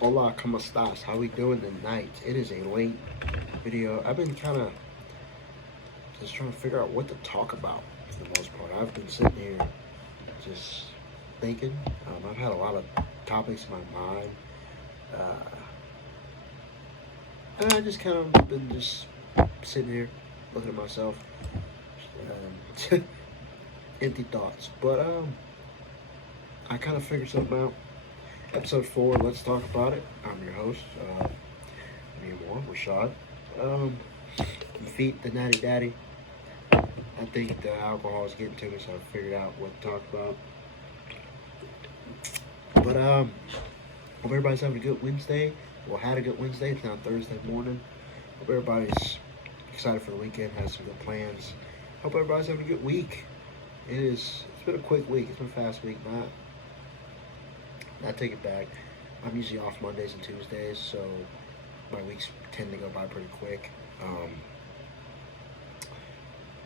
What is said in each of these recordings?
Hola, ¿cómo estás? How we doing tonight? It is a late video. I've been kind of just trying to figure out what to talk about for the most part. I've been sitting here just thinking. I've had a lot of topics in my mind. Uh, and I just kind of been just sitting here looking at myself. Empty thoughts. But I kind of figured something out. Episode 4, let's talk about it. I'm your host, me more, Rashad. Um, Feet the Natty Daddy. I think the alcohol is getting to me, so I figured out what to talk about. But hope everybody's having a good Wednesday. Well, had a good Wednesday. It's now Thursday morning. Hope everybody's excited for the weekend. Has some good plans. Hope everybody's having a good week. It's been a quick week. It's been a fast week. Not take it back. I'm usually off Mondays and Tuesdays, so my weeks tend to go by pretty quick.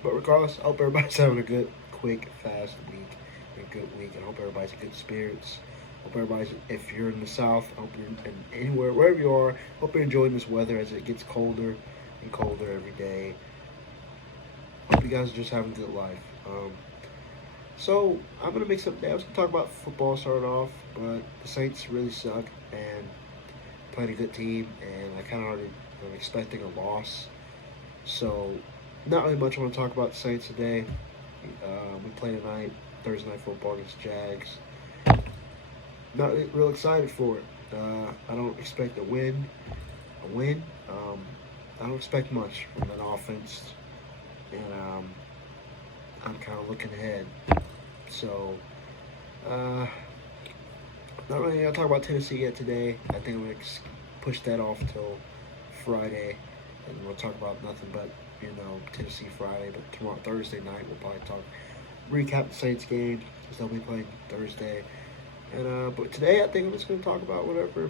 But regardless, I hope everybody's having a good, quick, fast week, a good week, and I hope everybody's in good spirits. Hope everybody's, if you're in the South, I hope you're in anywhere, wherever you are, hope you're enjoying this weather as it gets colder and colder every day. Hope you guys are just having a good life. So I'm gonna mix up. I was gonna talk about football, start off, but the Saints really suck and playing a good team, and I kind of already am expecting a loss. So not really much I want to talk about the Saints today. We play tonight, Thursday night football against Jags. Not real excited for it. I don't expect a win. I don't expect much from an offense, and I'm kind of looking ahead. So, not really going to talk about Tennessee yet today. I think I'm going to push that off till Friday, and we'll talk about nothing but Tennessee Friday. But tomorrow, Thursday night, we'll probably recap the Saints game because they'll be playing Thursday. And but today, I think I'm just going to talk about whatever.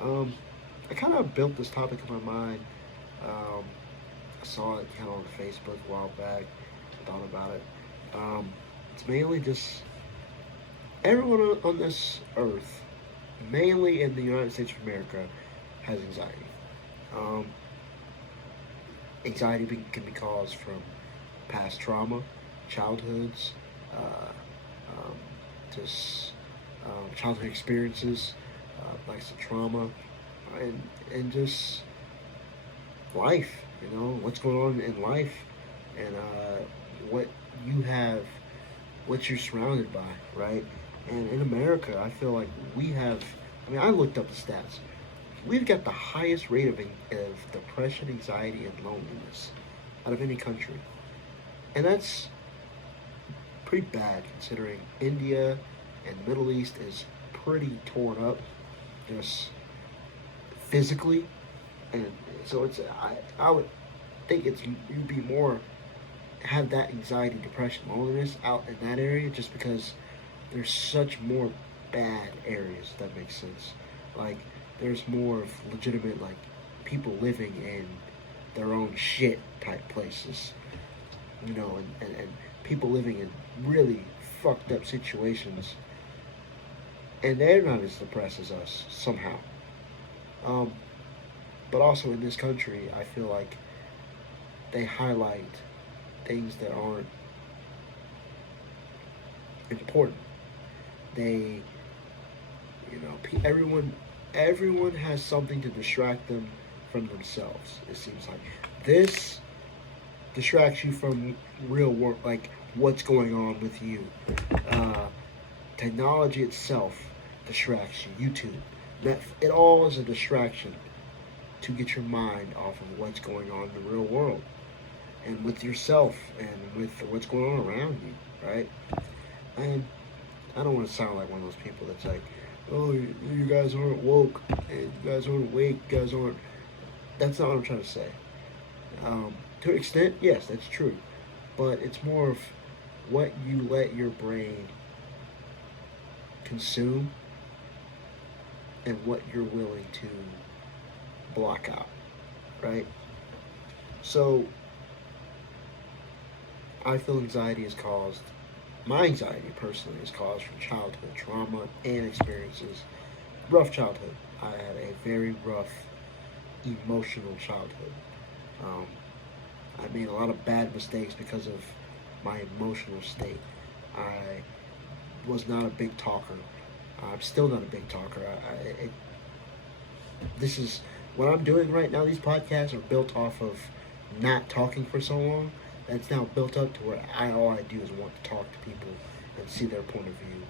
I kind of built this topic in my mind. I saw it kind of on Facebook a while back. Thought about it. It's mainly just everyone on this earth, mainly in the United States of America, has anxiety. Um, Anxiety can be caused from past trauma, childhoods, uh, um, just childhood experiences, like some trauma, and just life. What's going on in life, and what you have, what you're surrounded by, right? And in America, I feel like we have. I mean, I looked up the stats. We've got the highest rate of depression, anxiety, and loneliness out of any country, and that's pretty bad considering India and the Middle East is pretty torn up, just physically, and so I would think you'd be more have that anxiety, depression, loneliness out in that area just because there's such more bad areas. If that makes sense. Like there's more of legitimate like people living in their own shit type places, and people living in really fucked up situations, and they're not as depressed as us somehow. Um, but also in this country, I feel like they highlight things that aren't important. They, everyone has something to distract them from themselves. It seems like this distracts you from real work, like what's going on with you. Uh, Technology itself distracts you. YouTube, it all is a distraction to get your mind off of what's going on in the real world and with yourself and with what's going on around you, right? And I don't want to sound like one of those people that's like, oh, you guys aren't woke, and you guys aren't awake, you guys aren't. That's not what I'm trying to say. To an extent, yes, that's true, but it's more of what you let your brain consume and what you're willing to block out, right? So I feel my anxiety personally is caused from childhood trauma and experiences rough childhood. I had a very rough, emotional childhood. Um, I made a lot of bad mistakes because of my emotional state. I was not a big talker. I'm still not a big talker. This is what I'm doing right now. These podcasts are built off of not talking for so long. That's now built up to where all I do is want to talk to people and see their point of view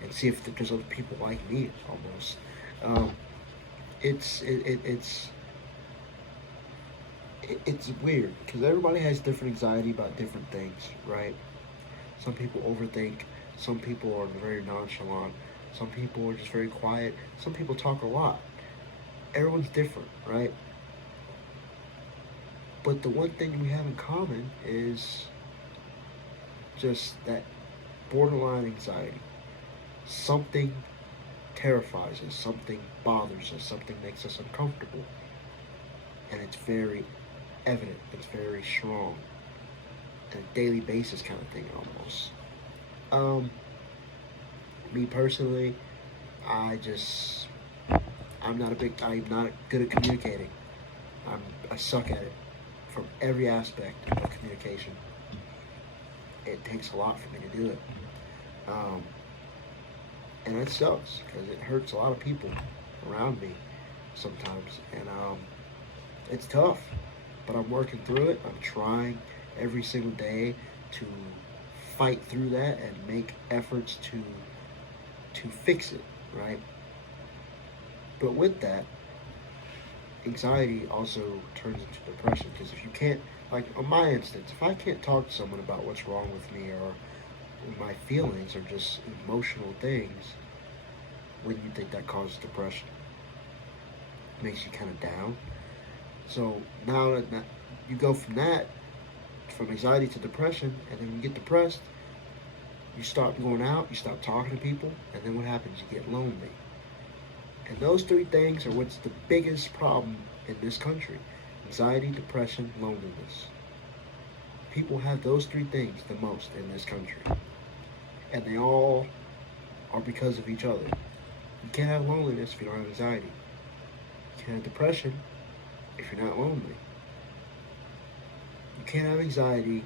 and see if there's other people like me almost. Um, it's it's weird because everybody has different anxiety about different things, right? Some people overthink. Some people are very nonchalant. Some people are just very quiet. Some people talk a lot. Everyone's different, right? But the one thing we have in common is just that borderline anxiety. Something terrifies us, something bothers us, something makes us uncomfortable. And it's very evident, it's very strong. On a daily basis kind of thing almost. Um, Me personally, I just I'm not good at communicating. I suck at it from every aspect of communication. It takes a lot for me to do it. Um, and that sucks because it hurts a lot of people around me sometimes. And it's tough, but I'm working through it. I'm trying every single day to fight through that and make efforts to fix it, right? But with that, anxiety also turns into depression because if you can't, like on my instance, if I can't talk to someone about what's wrong with me or my feelings or just emotional things, when you think that causes depression, it makes you kind of down. So now that you go from that, from anxiety to depression, and then you get depressed, you stop going out, you stop talking to people, and then what happens? You get lonely. And those three things are what's the biggest problem in this country: anxiety, depression, loneliness. People have those three things the most in this country. And they all are because of each other. You can't have loneliness if you don't have anxiety. You can't have depression if you're not lonely. You can't have anxiety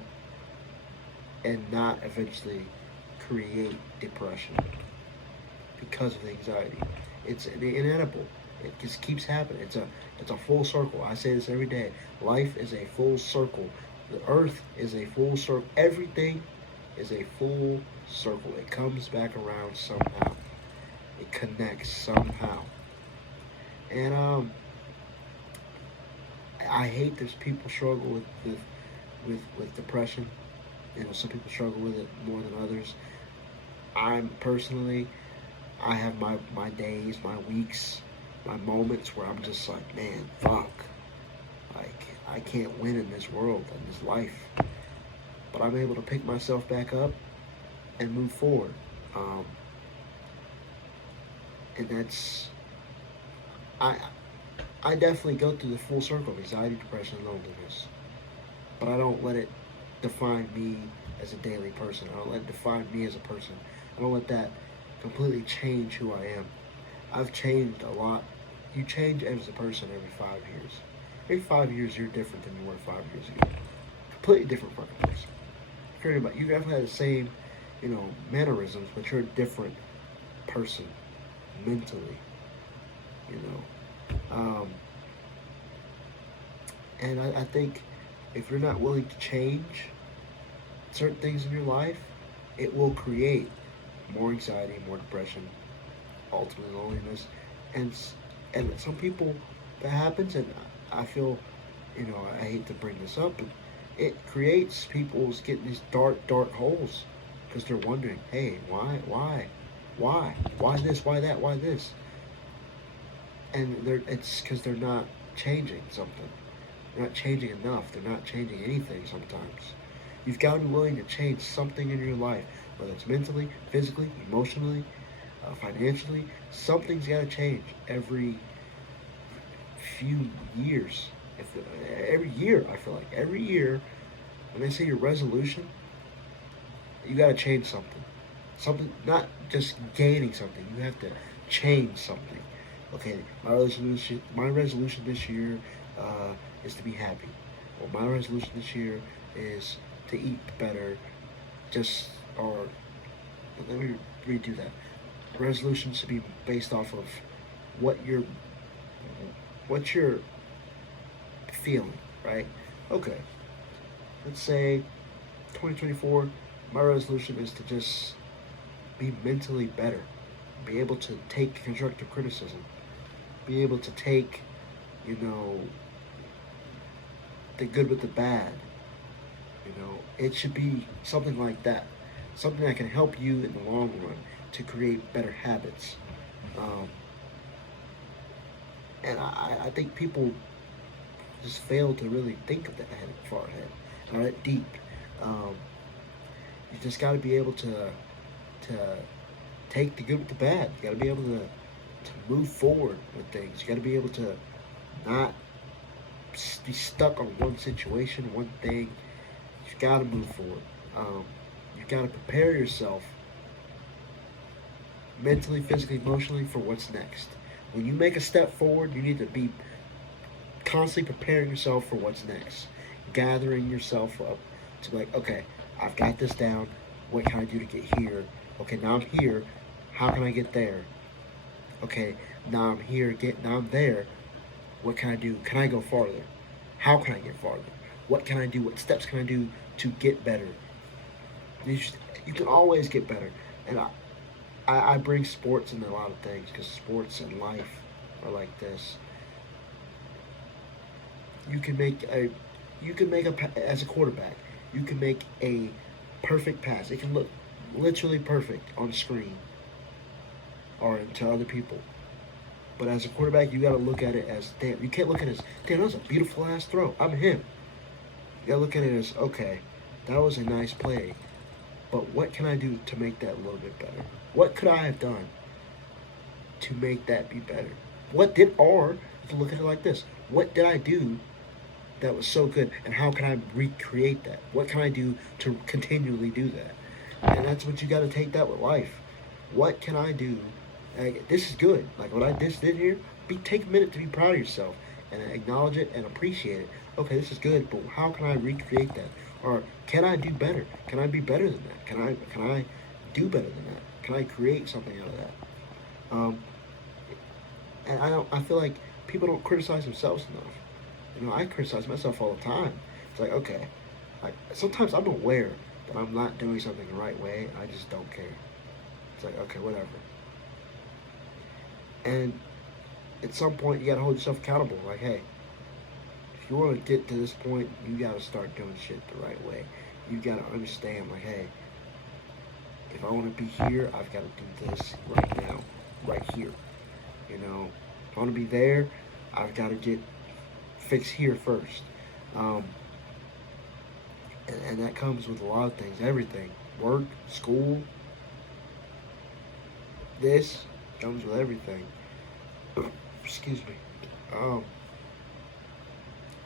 and not eventually create depression because of the anxiety. It's inedible. It just keeps happening. It's a full circle. I say this every day. Life is a full circle. The earth is a full circle. Everything is a full circle. It comes back around somehow. It connects somehow. And I hate that people struggle with depression. You know, some people struggle with it more than others. I'm personally, I have my days, my weeks, my moments where I'm just like, man, fuck. Like, I can't win in this world, in this life. But I'm able to pick myself back up and move forward. And that's, I, I definitely go through the full circle of anxiety, depression, and loneliness. But I don't let it define me as a daily person. I don't let it define me as a person. I don't let that completely change who I am. I've changed a lot. You change as a person every 5 years. Every 5 years, you're different than you were 5 years ago. Completely different fucking person. You definitely have the same, mannerisms, but you're a different person mentally. You know, and I think if you're not willing to change certain things in your life, it will create more anxiety, more depression, ultimately loneliness, and some people that happens, and I feel, I hate to bring this up, but it creates people's getting these dark holes because they're wondering, hey, why this, why that, why this, and it's because they're not changing something. They're not changing enough. They're not changing anything sometimes. You've got to be willing to change something in your life, whether it's mentally, physically, emotionally, financially. Something's got to change every few years. Every year, I feel like. Every year, when they say your resolution, you got to change something. Something, not just gaining something. You have to change something. Okay, my resolution this year is to be happy. Or my resolution this year is to eat better. Just or let me redo that. Resolutions should be based off of what you're what you're feeling, right? Okay, let's say 2024. My resolution is to just be mentally better, be able to take constructive criticism, be able to take, you know, the good with the bad. It should be something like that, something that can help you in the long run to create better habits. Um, and I think people just fail to really think of that far ahead, or that deep. Um, you just got to be able to take the good with the bad. You got to be able to move forward with things. You got to be able to not be stuck on one situation, one thing. You got to move forward. You got to prepare yourself mentally, physically, emotionally for what's next. When you make a step forward, you need to be constantly preparing yourself for what's next, gathering yourself up to be like, okay, I've got this down. What can I do to get here? Okay, now I'm here. How can I get there? Okay, now I'm here. Now I'm there. What can I do? Can I go farther? How can I get farther? What can I do? What steps can I do to get better? You can always get better. And I bring sports into a lot of things because sports and life are like this. You can make a as a quarterback. You can make a perfect pass. It can look literally perfect on screen or to other people. But as a quarterback, you got to look at it as damn. You can't look at it as damn. That was a beautiful ass throw. I'm him. You got to look at it as okay. That was a nice play. But what can I do to make that a little bit better? What could I have done to make that be better? What did or to look at it like this? What did I do that was so good, and how can I recreate that? What can I do to continually do that? And that's what you got to take that with life. What can I do? Like, this is good. Like what I just did here. Take a minute to be proud of yourself and acknowledge it and appreciate it. Okay, this is good, but how can I recreate that? Or can I do better? Can I be better than that? Can I do better than that? Can I create something out of that? And I feel like people don't criticize themselves enough. I criticize myself all the time. It's like, okay, sometimes I'm aware that I'm not doing something the right way. I just don't care. It's like, okay, whatever. And at some point, you gotta hold yourself accountable. Like, hey, if you want to get to this point, you gotta start doing shit the right way. You gotta understand, like, hey, if I want to be here, I've got to do this right now, right here. If I want to be there, I've got to get fixed here first. Um, and that comes with a lot of things, everything. Work, school, this comes with everything. Excuse me.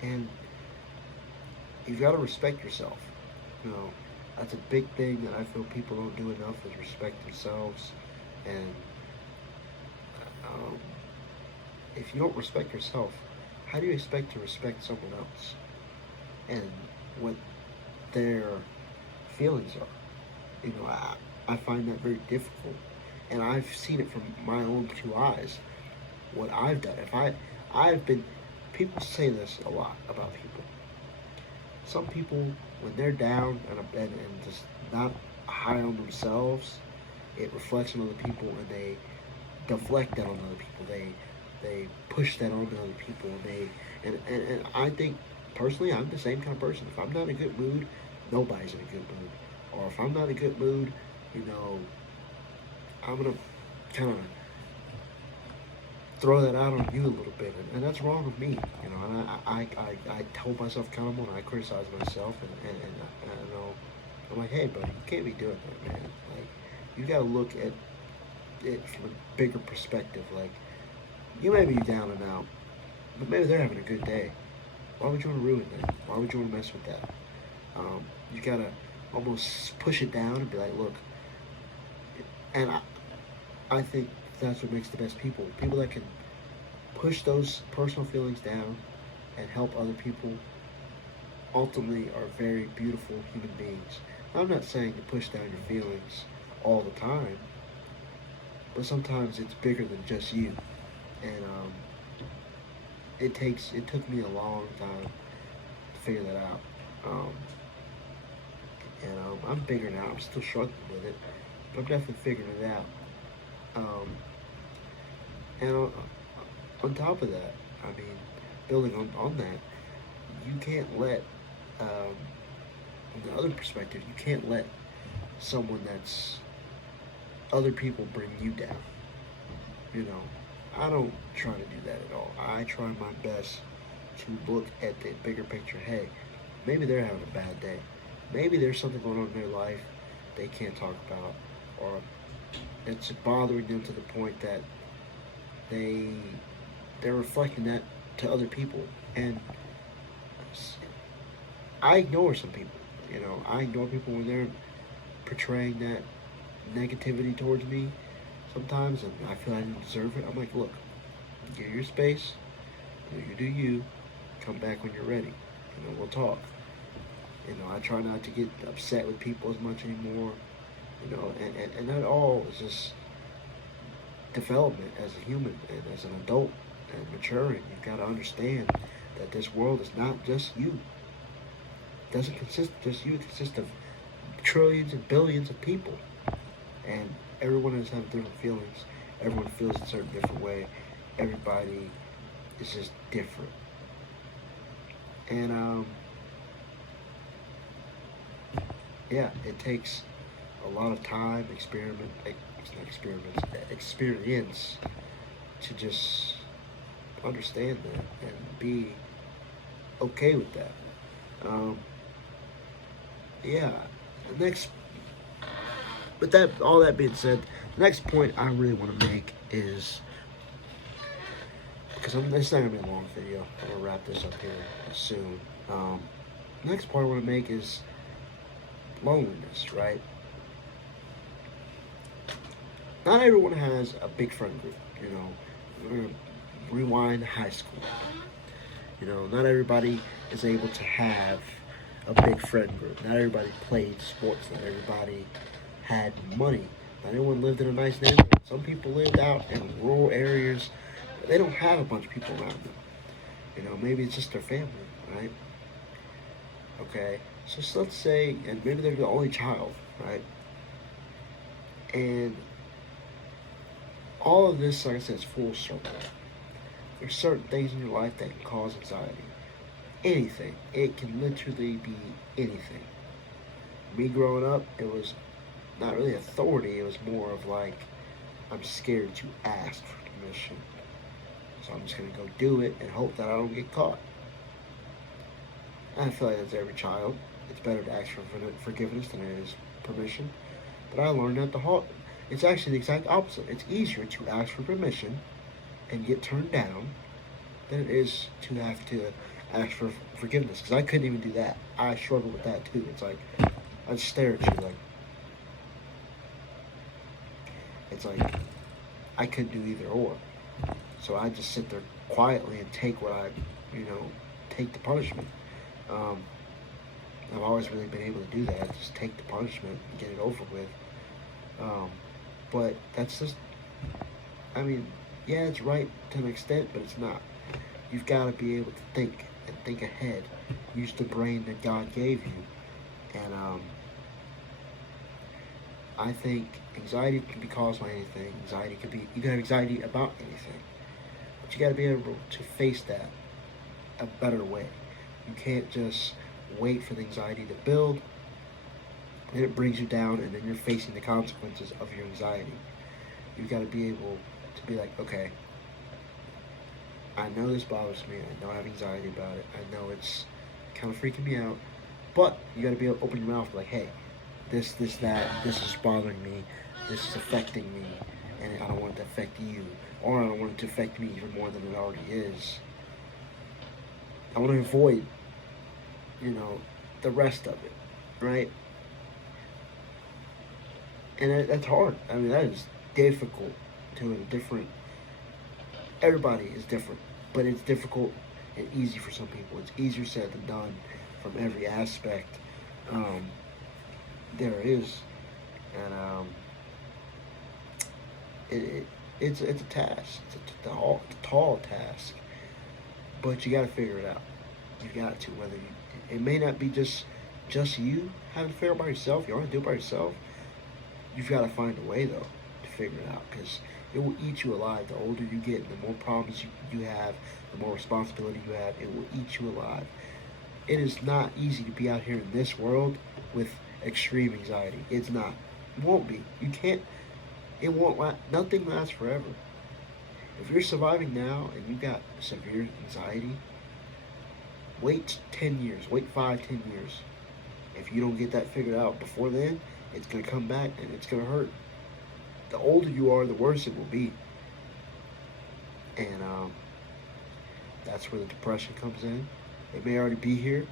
And you've got to respect yourself. That's a big thing that I feel people don't do enough is respect themselves. And if you don't respect yourself, how do you expect to respect someone else and what their feelings are? I find that very difficult, and I've seen it from my own two eyes. What I've done, I've been, people say this a lot about people. Some people, when they're down and just not high on themselves, it reflects on other people, and they deflect that on other people. They push that on other people, and I think personally, I'm the same kind of person. If I'm not in a good mood, nobody's in a good mood. Or if I'm not in a good mood, I'm gonna kind of throw that out on you a little bit, and that's wrong with me. And I hold myself accountable, and I criticize myself, and I know I'm like, hey, buddy, you can't be doing that, man. Like, you gotta look at it from a bigger perspective. Like, you may be down and out, but maybe they're having a good day. Why would you want to ruin that? Why would you want to mess with that? You gotta almost push it down and be like, look, and I think that's what makes the best people. People that can push those personal feelings down and help other people ultimately are very beautiful human beings. Now, I'm not saying to push down your feelings all the time, but sometimes it's bigger than just you. And it took me a long time to figure that out. Um, and I'm bigger now. I'm still struggling with it, but I'm definitely figuring it out. Um, and on top of that, I mean, building on that, you can't let, um, from the other perspective, you can't let someone that's other people bring you down. You know, I don't try to do that at all. I try my best to look at the bigger picture. Hey, maybe they're having a bad day. Maybe there's something going on in their life they can't talk about, or it's bothering them to the point that they they're reflecting that to other people. And I ignore some people. You know, I ignore people when they're portraying that negativity towards me sometimes, and I feel I didn't deserve it. I'm like, look, get your space, you do you, come back when you're ready. We'll talk. I try not to get upset with people as much anymore. And that all is just development as a human and as an adult and maturing. You've got to understand that this world is not just you. It doesn't consist of just you. It consists of trillions and billions of people. And everyone has have different feelings. Everyone feels a certain different way. Everybody is just different. And yeah, it takes a lot of time, experience to just understand that and be okay with that. Yeah, the next, with that, all that being said, the next point I really want to make is, because it's not gonna be a long video. I'm gonna wrap this up here soon. Next point I want to make is loneliness, right? Not everyone has a big friend group. We're gonna rewind high school. Not everybody is able to have a big friend group. Not everybody played sports. Not everybody had money. Not everyone lived in a nice neighborhood. Some people lived out in rural areas. They don't have a bunch of people around them. Maybe it's just their family, right? Okay, so let's say, and maybe they're the only child, right? And all of this, like I said, is full circle. There's certain things in your life that can cause anxiety. Anything. It can literally be anything. Me growing up, it was not really authority. It was more of like, I'm scared to ask for permission. So I'm just going to go do it and hope that I don't get caught. I feel like that's every child. It's better to ask for forgiveness than it is permission. But I learned that it's actually the exact opposite. It's easier to ask for permission and get turned down than it is to have to ask for forgiveness. Because I couldn't even do that. I struggled with that too. It's like, I just stare at you like, it's like, I couldn't do either or. So I just sit there quietly and take take the punishment. I've always really been able to do that. Just take the punishment and get it over with. But that's just, yeah, it's right to an extent, but it's not. You've got to be able to think and think ahead. Use the brain that God gave you. And I think anxiety can be caused by anything. You can have anxiety about anything. But you got to be able to face that a better way. You can't just wait for the anxiety to build, then it brings you down, and then you're facing the consequences of your anxiety. You've got to be able to be like, okay, I know this bothers me. I know I have anxiety about it. I know it's kind of freaking me out. But you got to be able to open your mouth like, hey, this is bothering me. This is affecting me, and I don't want it to affect you, or I don't want it to affect me even more than it already is. I want to avoid, the rest of it, right? And that's hard. That is difficult to a different Everybody is different, but it's difficult and easy for some people. It's easier said than done from every aspect. Um, there is, and it's a task. It's a tall task, but you got to figure it out. You got to, whether it may not be just you having to figure it by yourself. You want to do it by yourself. You've got to find a way though to figure it out, because it will eat you alive. The older you get, the more problems you have, the more responsibility you have. It will eat you alive. It is not easy to be out here in this world with extreme anxiety. It's not. It won't be. You can't. It won't last. Nothing lasts forever. If you're surviving now and you've got severe anxiety, wait 10 years. Wait 5, 10 years. If you don't get that figured out before then, it's going to come back and it's going to hurt. The older you are, the worse it will be. And that's where the depression comes in. It may already be here.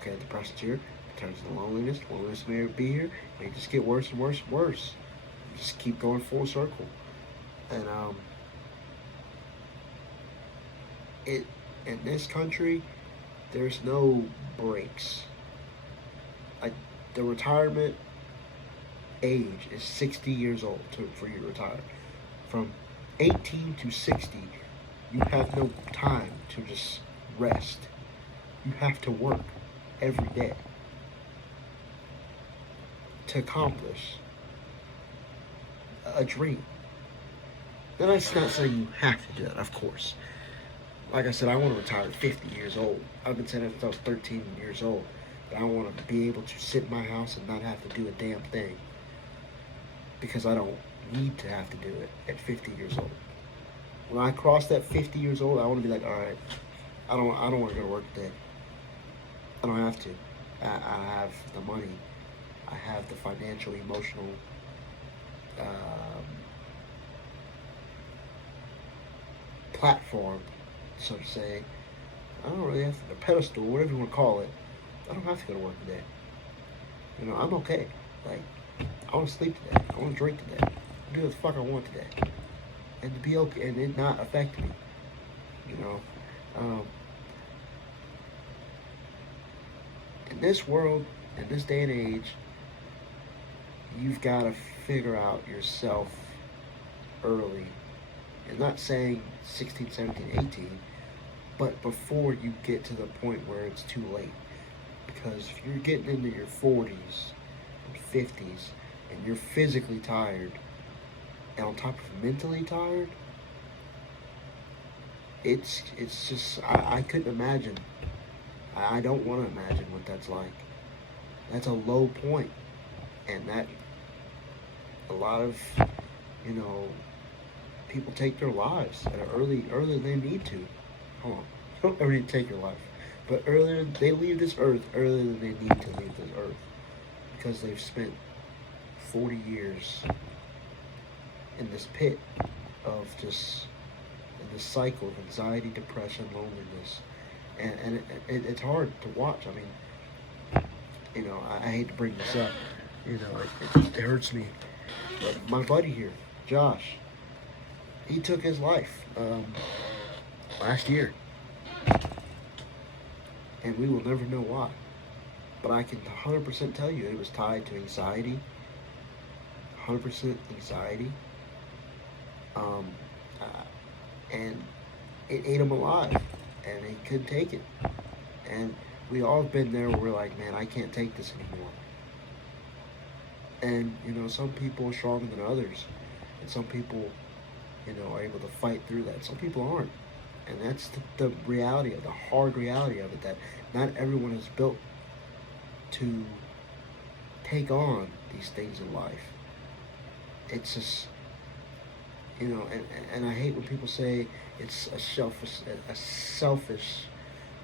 Okay, depression's here. It turns to loneliness. Loneliness may be here. It may just get worse and worse and worse. Just keep going full circle. And in this country, there's no breaks. The retirement age is 60 years old for you to retire. From 18 to 60, you have no time to just rest. You have to work every day to accomplish a dream. Then I'm not saying you have to do that, of course. Like I said, I want to retire at 50 years old. I've been saying that since I was 13 years old. But I want to be able to sit in my house and not have to do a damn thing, because I don't need to have to do it at 50 years old. When I cross that 50 years old, I want to be like, all right, I don't want to go to work today. I don't have to. I have the money. I have the financial, emotional platform, so to say. I don't really have to, a pedestal, whatever you want to call it. I don't have to go to work today. You know, I'm okay. Like, I want to sleep today. I want to drink today. I do what the fuck I want today. And to be okay, and it not affect me. You know? In this world, in this day and age, you've got to figure out yourself early. And not saying 16, 17, 18, but before you get to the point where it's too late. Because if you're getting into your 40s and 50s and you're physically tired and on top of mentally tired, it's just, I couldn't imagine. I don't want to imagine what that's like. That's a low point. And that a lot of, you know, people take their lives at earlier than they need to. Hold on. You don't ever need to take your life. But earlier, they leave this earth earlier than they need to leave this earth. Because they've spent 40 years in this pit of just, in this cycle of anxiety, depression, loneliness. And it's hard to watch. I mean, you know, I hate to bring this up. You know, it hurts me. But my buddy here, Josh, he took his life last year. And we will never know why. But I can 100% tell you it was tied to anxiety. 100% anxiety. And it ate him alive. And he couldn't take it. And we all been there where we're like, man, I can't take this anymore. And, you know, some people are stronger than others. And some people, you know, are able to fight through that. Some people aren't. And that's the reality of the hard reality of it, that not everyone is built to take on these things in life. It's just, you know, and I hate when people say it's a selfish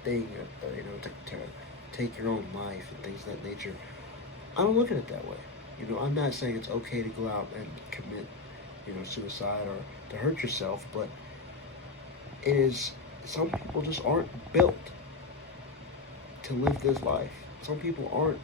thing, you know, to take your own life and things of that nature. I don't look at it that way. You know, I'm not saying it's okay to go out and commit, you know, suicide or to hurt yourself, but it is, some people just aren't built to live this life. Some people aren't